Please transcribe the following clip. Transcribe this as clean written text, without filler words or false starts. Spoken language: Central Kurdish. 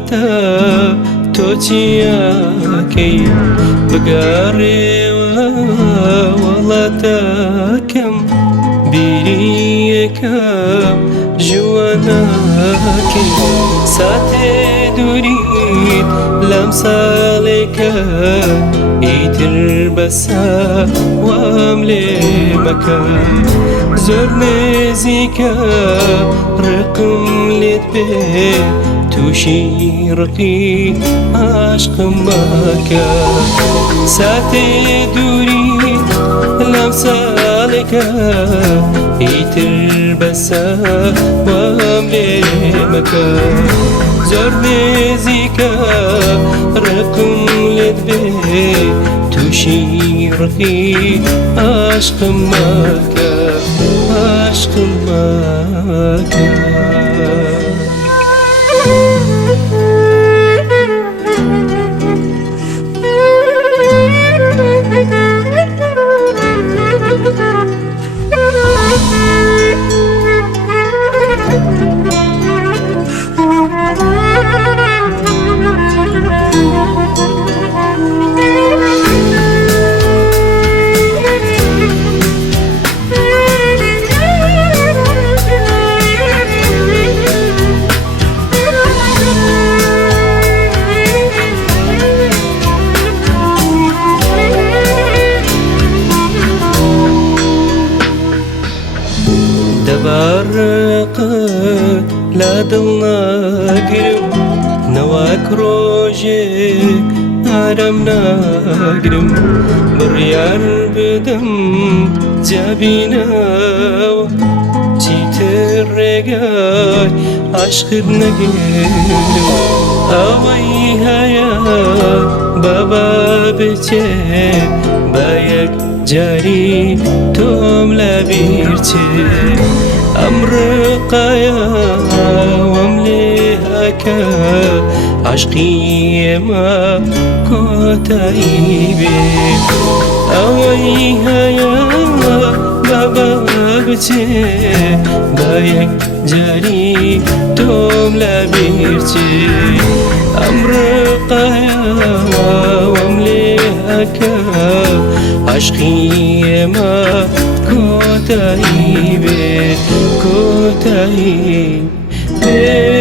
وڵاتە تۆ چیاکەی بگەڕێوە وڵاتەکەم بیری یەکەم ژوانەکەی ساتێ دووریت لەم ساڵێکە ئیتر بەسە وام لێ مەکە زۆر نێزیکە ڕقم لێت بێ تووشی ڕقی عاشقم مەکە ساتێ دووریت لەم ساڵێکە ئیتر بەسە وام لێ مەکە زۆر نێزیکە ڕقم لێت بێ تووشی ڕقی عاشقم مەکە عاشقم مەکە دەبارەقت لا دڵ ناگرم نەوەک ڕۆژێک ئارام ناگرم بڕیار بدەم جابینەوە چیتر ڕێگای عاشقت نەگرم ئەوەی هەیە بەبا بچێ بە یەک جاری تۆم لە بیرچێ ئەم ڕقایە وەم لێ هەکە عاشقی ئێمە کۆتایی بێ ئەوەی هەیە بەبا بچێ بە یەک جاری تۆم لە بیرچێ ئەم ڕقایە وەم لێ هەکە عاشقی ئێمە کۆتایی بێ کۆتایی بێ